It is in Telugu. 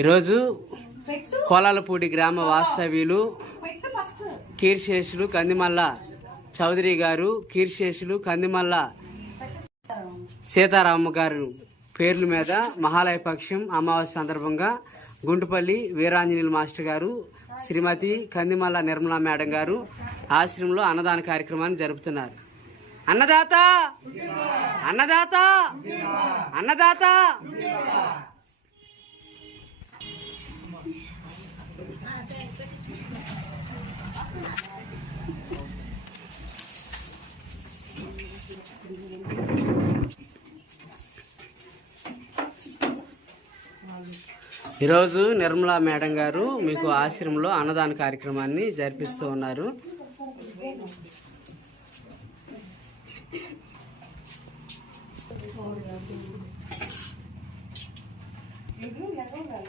ఈరోజు కోలాలపూడి గ్రామ వాస్తవ్యులు కీర్శేషులు కందిమల్ల చౌదరి గారు, కీర్శేషులు కందిమల్ల సీతారామ గారు పేర్ల మీద మహాలయ పక్షం అమావాస్య సందర్భంగా గుంటుపల్లి వీరాంజనేయులు మాస్టర్ గారు, శ్రీమతి కందిమల్ల నిర్మలా మేడం గారు ఆశ్రమంలో అన్నదాన కార్యక్రమాన్ని జరుపుతున్నారు. అన్నదాత అన్నదాత అన్నదాత. ఈరోజు నిర్మలా మేడం గారు మీకు ఆశ్రమంలో అన్నదాన కార్యక్రమాన్ని జరిపిస్తూ ఉన్నారు.